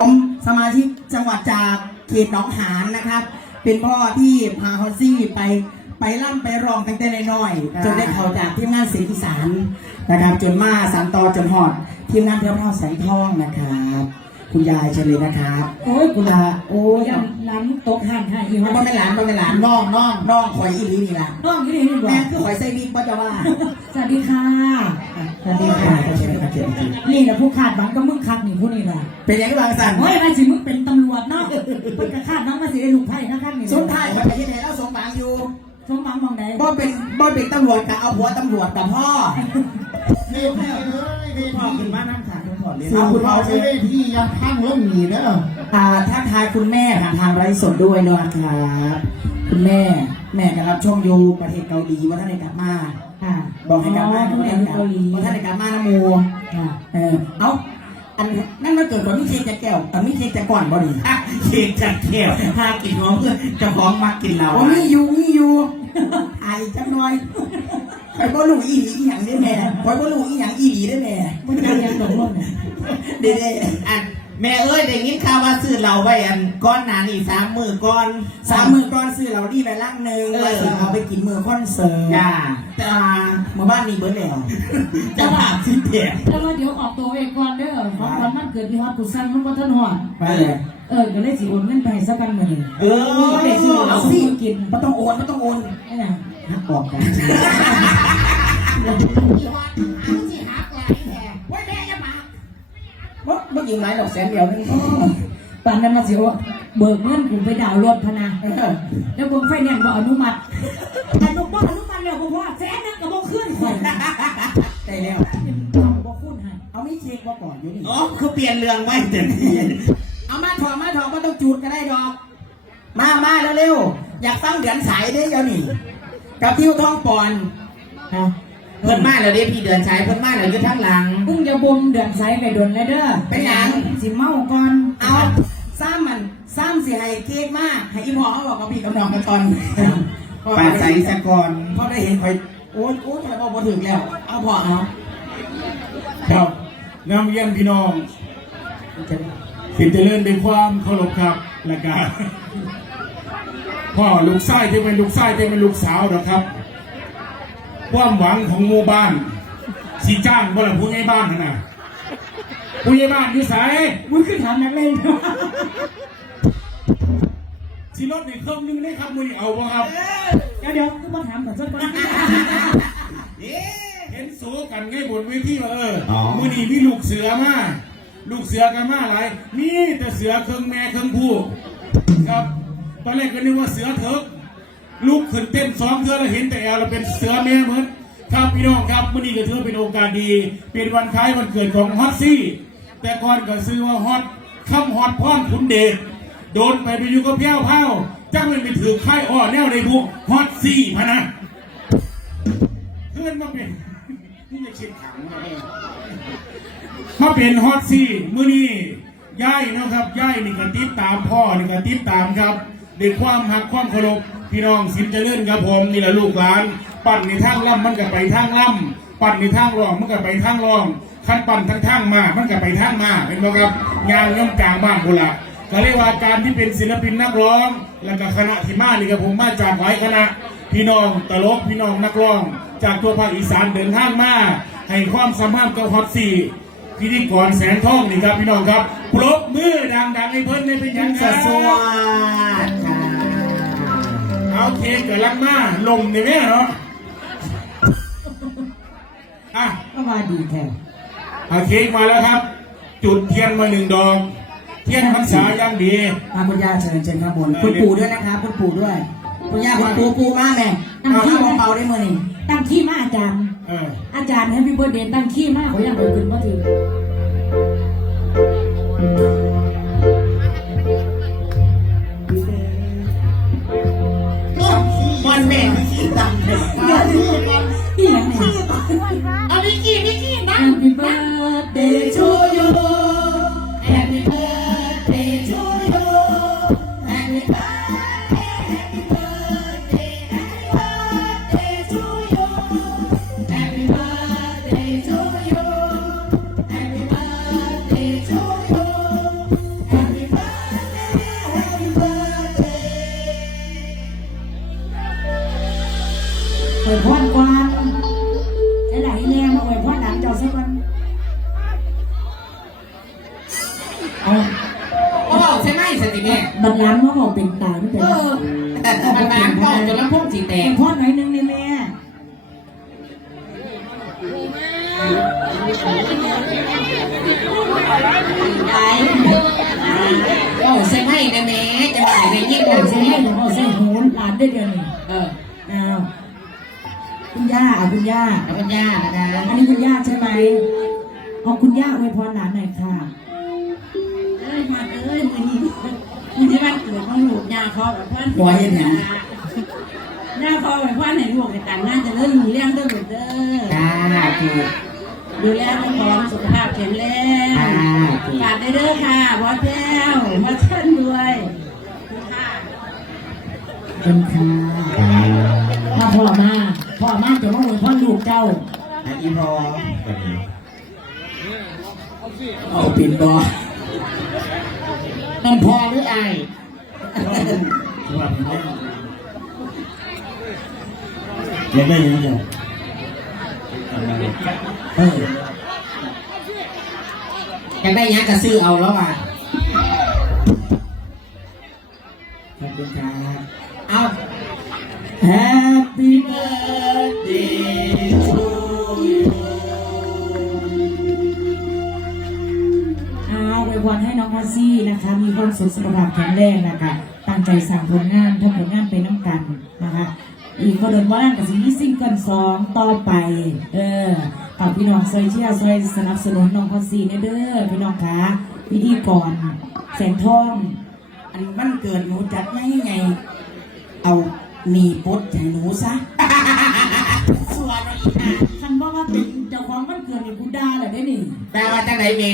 ผมสมาชิกจังหวัดจากเขตหนองหานนะครับ เป็นพ่อที่พาฮอสซี่ไปไปล่ำไปร้องตั้งแต่น้อยๆจนได้เข้าจากทีมงานเสียงอีสานนะครับจนมาสานต่อจนหอดทีมงานเพื่อพ่อแสงทองนะครับ คุณยายเฉลยนะครับโอ้ยกูอ่าโอ้ยยังร้านตกหันค่ะอีกมันไม่หลานมันไม่หลานน้องน้องน้องข่อยอีหลีนี่ล่ะน้องที่นี่นี่บอกแม่คือข่อยใส่วิกก็จะว่า สวัสดีค่ะ สวัสดีค่ะโอเคโอเคโอเคนี่แหละผู้ขาดหวังก็มึงคักนี่ผู้นี่แหละเป็นยังไงบ้างสันเฮ้ยมาสิมึงเป็นตำรวจเนาะเพิ่นกระคาดน้องมาสิได้ลูกไผ่นะครับนี่สุดท้ายข่อยไปที่ไหนแล้วสมบังอยู่สมหวังมองใดบ่เป็นบ่เป็นตำรวจกับเอาหัวตำรวจกับพ่อนี่แม่เอ้ยนี่พ่อคุณบ้านน้ำขาดคุณ พ่อเรียนเอาเอาคุคุณณพ่พ่ออใช้ใช่เวทียังพังเรื่องหนีเด้ออ่าทักทายคุณแม่ผ่านทางไลฟ์สดด้วยนะครับคุณแม่ แม่กำลังชมอยู่ประเทศเกาหลีว่าท่านได้กลับมาค่ะบอกให้กลับมาผู้ใดอยู่เกาหลีว่าท่านได้กลับมานะโมค่ะเออเอา อันนั่นมาเกิดก่อนมิเค้กจะแก้วแต่มิเค้กจะก่อนบ่ดีอะเค้กจัดแก้วถ้ากินของเพื่อนเจะของมากินเราโอ้มีอยู่มีอยู่ไอจังหน่อยคอยบ่รู้อีหลีอีหยังได้แม่คอยบ่รู้อีหยังอีหลีได้แม่มึงจะยังตกลงเนี่ยเด้อัน แม่เอ้ยได้ยินข่าวว่าซื้อเราไว้อันก้อนหนานี่สามมือก้อนๆสามมือก่อนซื้อเราดีไปลักหนึ่งเออว่าสิเอาไปกินมือคอนเสิร์ตจ้าแต่เมื่อบ้านนี้เบิร์ดแล้วจะผ่าสิเดียแต่ว่าเดี๋ยวออกตัวเองก่อนเด้อของขวัญมันเกิดที่ฮอดกูสั่งมันบ่ทันฮอดไปเลยเออก็เลยสิโอนเงินไปให้สักกันมื้อนี้เออเด็กซื้อเอาเอาสิสิกินไม่ต้องโอนไม่ต้องโอนไอ้น่ะนักออกกัน ว่าเมื่อกี้ไหนดอกแสนเดียวนึงปานนั้นมาสิว่าเบิกเงินกูไปดาวน์รถพะนะเออแล้วเบิ่งไฟแนนซ์บ่อนุมัติอนุมัติอนุมัติแล้วบ่ว่าแสนนึงก็บ่ขึ้นข่อยได้แล้วบ่ขึ้นให้เอาไม่เช็คว่าก่อนอยู่นี่อ๋อคือเปลี่ยนเรื่องไว้เดี๋ยวนี้เอามาถอดมาถอดมาต้องจูดก็ได้ดอก มามาเร็วๆอยากฟังเดือนสายเด้เดี๋ยวนี่กับทิวท้องปอนฮะ เพิ่นมาแล้วเด้พี่เดือนชายเพิ่นมาแล้วอยู่ทางหลัง มึงอย่าบ่มเดือนไสไปโดนเลยเด้อเป็นหยัง สิเมาก่อนเอาซ้ำมันซ้ำสิให้เค้กมากให้อีพอเขาบอกกับพี่กับน้องกันตอนปาดใส่สะก่อนพอได้เห็นคอยโอ้ยโอ้ยทำไมบอกบ่ถึงแล้ว เอาพอเอาครับนำเยี่ยมพี่น้องสินเจริญเป็นความเคารพครับและการพ่อลูกไส้ที่เป็นลูกไส้ที่เป็นลูกสาวนะครับ ความหวังของหมู่บ้านสีจ้างบ่ละผู้ใหญ่บ้านนั่นน่ะผู้ใหญ่บ้านอยู่ไสมึงขึ้นถามนักเลงสิรถในเครื่องนึงได้ครับมือนี้เอาบ่ครับ เดี๋ยวเดี๋ยวกูมาถามก่อนสักก่อนเห็นโซกันไงบนเวทีว่าเอออ๋อมือนี้มีลูกเสือมาลูกเสือกันมาหลายมีแต่เสือเครื่องแม่เครื่องผู้ครับตอนแรกก็นึกว่าเสือเถิก ลูกขึ้นเต้นสองเทือแล้วเห็นแต่แอลเราเป็นเสือแม่เหมือนครับพี่น้องครับมื่อนี้ก็ถือเป็นโอกาสดี เป็นวันคล้ายวันเกิดของฮอตซี่แต่ก่อนก็ซื้อว่าฮอตคำฮอตพ่อนขุนเดชโดนไปไปอยู่กับแพ้วเผาจ้างมันไปถือค่อ้อแนวในบุฮอตซี่พะนะเพื่อนมาเป็นนี่จะเชียงขังนะมาเป็นฮอตซี่มื้อนี้ย่ายนะครับย่ายนี่ก็ติดตามพ่อนี่ก็ติดตามครับ ด้วยความหักความเคารพพี่น้องสินเจริญครับผมนี่แหละลูกหลาน ปั่นในทางล่ำมันก็ไปทางล่ำปั่นในทางรองมันก็ไปทางรองคันปั่นทางทางมามันก็ไปทางมาเป็นบ่ครับงานย่อมกลางบ้านบุละก็เรียกว่าการที่เป็นศิลปินนักร้อง แล้วก็คณะที่มานี่ก็ผมมาจากหลายคณะพี่น้องตลกพี่น้องนักร้อง จากตัวภาคอีสานเดินทางมาให้ความสามารถกับฮอตสี่พิธีกรแสนทองนี่ครับพี่น้องครับปรบมือดังๆให้เพิ่นได้เป็นยังไงสวัสดี เอาเค้กกับลังมาลงในแม่เนาะอะก็ว่าดีแท้เอาเค้กมาแล้วครับ จุดเทียนมาหนึ่งดอกเทียนพรรษายังดีมาคุณย่าเชิญเชิญข้างบนคุณปู่ด้วยนะครับคุณปู่ด้วยคุณย่าคุณปู่ปู่มาแม่เอาที่เบาๆได้มือนี่ตั้งขี้มาอาจารย์เอออาจารย์ให้พี่เบิร์ดเดย์ตั้งขี้มาเขายังเอาขึ้นมาถือ เอาดิกี้ดิกี้นะ Happy birthday to you Happy birthday to you Happy birthday Happy birthday Happy birthday to you Happy birthday to you Happy birthday to you Happy birthday Happy birthday เปิดพรกวาน แม่มาอวยพ่อหนังเจ้าซะมันเอาบ่เใช่ไหมสติแม่ บัดล้างมาบอกเป็นตาไม่เป็นเออ แต่แต่มันล้างเบกจนลำโพงสีแตก พ่อหน่อยนึงนี่แม่โอ้ใช่ไหมนแม่จะไหวในยิ่งโอ้ใช่ใช่ไหมโอ้เอาใส่หูหลานได้เดือนหนึ่ง ย่าแล้วก็ย่านะคะอันนี้คุณย่าใช่ไหมเอาคุณย่าอวยพรหลานหน่อยค่ะ เอ้ยมาเอ้ยมือนี้มือนี้วันเกิดของลูกย่าพ่อกับพ่อหัวเห็นหยังย่าพ่อกับพ่อให้ลูกในการงานจะเริ่มมีเรื่องเด้อเด้อจ้าถูก ดูแลเจ้าของสุขภาพแข็งแรงอ่าถูก ฝากได้เด้อค่ะวัดแก้ววัดเชิญด้วยค่ะเป็นค่ะ มาพ่อมาพ่อ มาจะมาอวยพรลูกเจ้าอันอีพอเอาเป็นบอมันพอหรือไออยากได้ยังไงเอออยากได้ยังก็ซื้อเอาแล้วอะขอบคุณครับเอา คะมีความสุขสุขภาพแข็งแรงนะคะตั้งใจสั่งผลงานทำผลงานไปน้ำกันนะคะอีกคนเดินว่ากับสิ่งที่ซิงเกิลสองต่อไป เออฝากพี่น้องซอยเชียร์ซอยสนับสนุนน้องฮัสซี่เด้อพี่น้องคะพิธีกรแสงทอง อันวันเกิดหนูจัดไม่ไง เอาหนีปดให้หนูซะส่วนอีกอะคันบอกว่าเป็นเจ้าของมันเกิดในกูดาเหรอได้นี่แปลว่าจังไหนแม่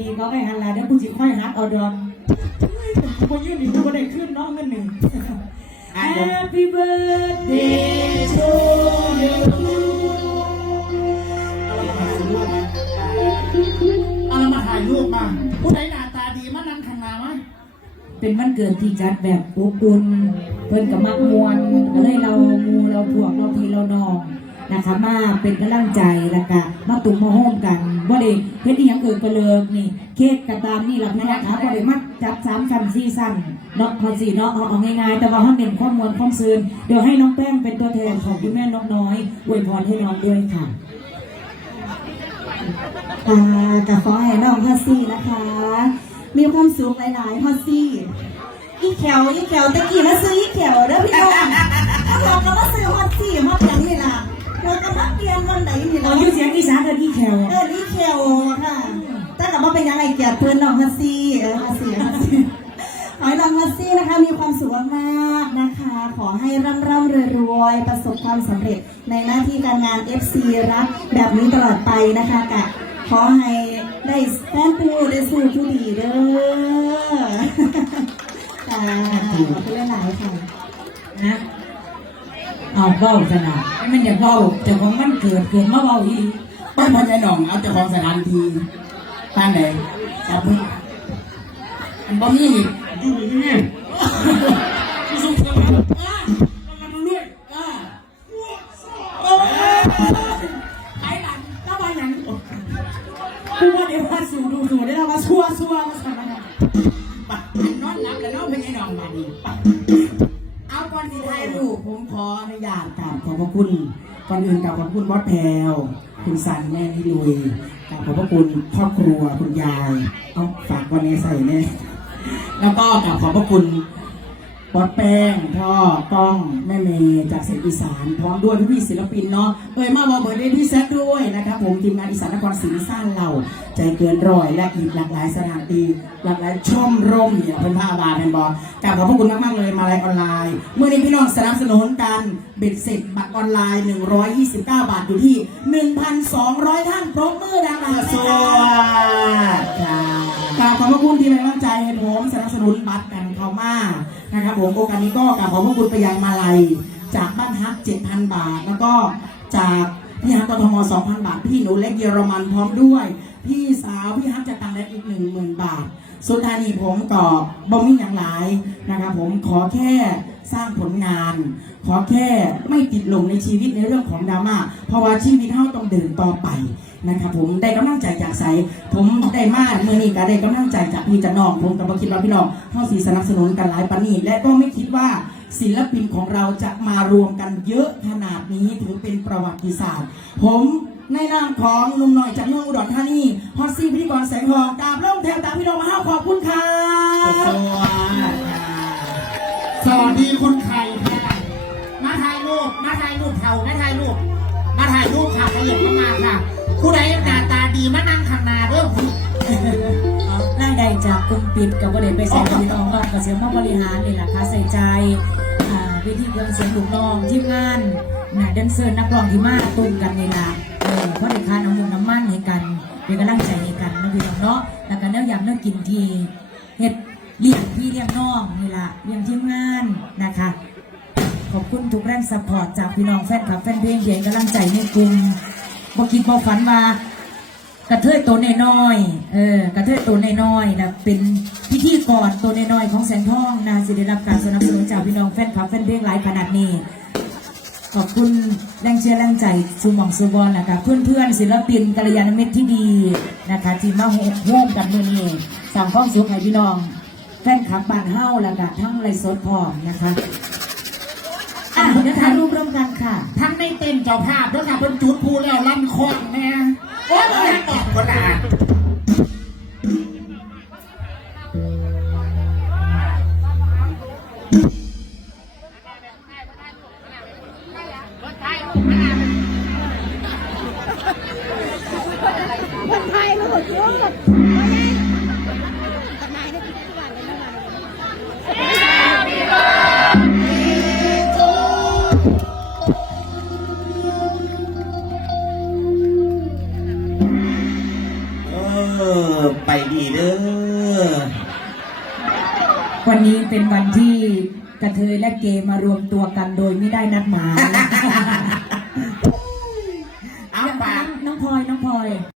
ดีก็ไปหันหลาเดี๋ยวกูจิค่อยฮักเอาดอนกูยืนนี่กูก็ได้ขึ้นน้องกันหนึ่ง Happy birthday to you เอาเรามาถ่ายรูปมาผู้ใดหน้าตาดีมานั่งข้างหน้ามั้ยเป็นวันเกิดที่จัดแบบอบอุ่นเพิ่นกับมักมวนก็เลยเรามูเราพวกเราพี่เรานองนะคะมาเป็นกำลังใจแล้วก็มาตุ่มมาโฮมกันว่าด็เฮ็ดอีหยังเกินก็เลิกนี่ เค้กกระตามนี่ล่ะพี่น้องคะบ่ได้มาจับสามชั้นสี่ชั้นเนาะพอสิเนาะเอาเอาง่ายๆแต่ว่าห้เป็นข้อมวลความซื่นเดี๋ยวให้น้องแป้งเป็นตัวแทนของคุณแม่นกน้อยอวยพรให้น้องด้วยค่ะอ่ากับขอให้น้องพัสซี่นะคะ มีความสุขหลายๆพัสซี่อีแขวอีแขวตะกี้มาซื้ออีแขวเด้อพี่น้องถ้าเราก็มาซื้อฮอตซี่ฮอตอย่างนี้ล่ะ เราก็มาเปลี่ยนวันไหนนี่เอาล่ะอยู่เสียงอีสานกับอีแขวเอออีแขวค่ะแต่กับว่าเป็นยังไงเกียรติเพื่อนน้องพัสซี่เออพัสซี่พัสซี่ขอให้น้องพัสซี่นะคะ มีความสุขมากๆนะคะ ขอให้ร่ำร่ำรวยรวยๆประสบความสำเร็จในหน้าที่การงาน FC รักแบบนี้ตลอดไปนะคะกะขอให้ได้แฟนปูได้สู่ผู้ดีเด้อ ค่ะขอบคุณหลายๆค่ะ นะ เอาเบ้าจะหนาให้มันอย่าเบ้าเจ้าของมันเกิดเกิดมาเบ้าอีป้าพ่อใจหน่องเอาเจ้าของสถานที่ท่านไหนจับมืออันบ่มีอีกอยู่ที่นี่ผู้ทรงสลัดอ่ามันมันด้วยอ่าไอ้หลังก็ว่าหยังกูว่าเดี๋ยวว่าสู่ดูสู่ได้แล้วว่าซัวซัวมาสั่งมาปะนอนหลับแล้วนอนพ่อใจหน่องมาดีปะ ผมขออนุญาตกราบขอบพระคุณก่อนอื่นกราบขอบพระคุณบอสแพลวคุณสันแม่นิลุยกราบขอบพระคุณครอบครัวคุณยายเอาฝากวันนี้ใส่แน่แล้วก็กราบขอบพระคุณ บอสแป้งพ่อต้องแม่เมย์จากเสียงอีสานพร้อมด้วยพี่ศิลปินเนาะเอ่ยมาบอกเบอร์เดพี่แซคด้วยนะครับผมทีมงานอีสานนครศรีสร้างเรา ใจเกินร้อยและอีกหลากหลายสถานที่หลากหลายช่อมร่มเนี่ยเป็นผ้าบาเป็นบอกกราบขอบพระคุณมากๆเลยมาไลัยออนไลน์เมื่อนี้พี่น้องสนับสนุนกันเบ็ดเสร็จบัตรออนไลน์ 129 บาทอยู่ที่ 1,200 ท่านปรบมือดังๆสวัสดี ขอบพระคุณที่ให้กำลังใจให้ผมสนับสนุนบัตรกันเขามากนะครับผมโอกาสนี้ก็กราบขอบพระคุณไปยังมาลัย จากบ้านฮัก 7,000 บาท แล้วก็จากพี่ฮักกทม2,000 บาท พี่หนูเล็กเยอรมันพร้อมด้วย พี่สาวพี่ฮักจะตังแดนอีก 10,000 บาท สุดท้ายนี้ผมก็บ่มีอย่างหลายนะครับผมขอแค่ สร้างผลงาน ขอแค่ไม่ติดหลงในชีวิตในเรื่องของดราม่าเพราะว่าชีวิตเฮาต้องเดินต่อไปนะครับผมได้กำลังใจจากใสผมได้มากเมื่อนี้ก็ได้กำลังใจจากพี่จากน้องผมกับบ่คิดว่าพี่น้องเข้าสีสนับสนุนกันหลายปานี้และก็ไม่คิดว่าศิลปินของเราจะมารวมกันเยอะขนาดนี้ถือเป็นประวัติศาสตร์ ผมในนามของนุ่มหน่อยจากเมืองอุดรธานีฮอตซี่พิธีกรแสงทองกราบเริ่มแถวตามพี่น้องมาห้าขอบคุณครั กลุ่มปิดกับประเด็นไปใส่พี่น้องก็กระเสียงมาบริหารนี่แหละค่ะใส่ใจอ่าวิธีเครื่องเสียงลูกน้องทีมงานนะแดนเซอร์นักร้องที่มาตุ้มกันนี่ล่ะเออเพราะเด็กค้าน้ำมันน้ำมันให้กันเป็นกำลังใจให้กันนะพี่น้องเนาะแล้วก็เนื้อยำเนื้อกินทีเฮ็ดเลี้ยงพี่เลี้ยงน้องนี่ล่ะเลี้ยงทีมงานนะคะขอบคุณทุกแรงสปอร์ตจากพี่น้องแฟนคลับแฟนเพลงที่ให้กำลังใจในกลุ่มบ่คิดบ่ฝันว่า กระเทยตัวน้อยๆเออกระเทยตัวน้อยๆนะเป็นพิธีกรตัวน้อยๆของแสงทองนะสิได้รับการสนับสนุนจากพี่น้องแฟนคลับแฟนเพลงหลายขนาดนี้ ขอบคุณแรงเชียร์แรงใจซูหมองซูบอลนะคะเพื่อนๆศิลปินกัลยาณมิตรที่ดีนะคะที่มาร่วมกันมือนี้สั่งข้องสุขให้พี่น้องแฟนคลับบ้านเฮ้าแล้วก็ทั้งไรสดพร้อมนะคะอะเดี๋ยวถ่ายรูปร่วมกันค่ะ ทั้งในเต้นเจ้าภาพด้วยค่ะเป็นจุดพูแล้วลั่นคว้างแม่ วันที่กระเทยและเกย์มารวมตัวกันโดยไม่ได้นัดหมาย เอาปาก น้องพลอยน้องพลอย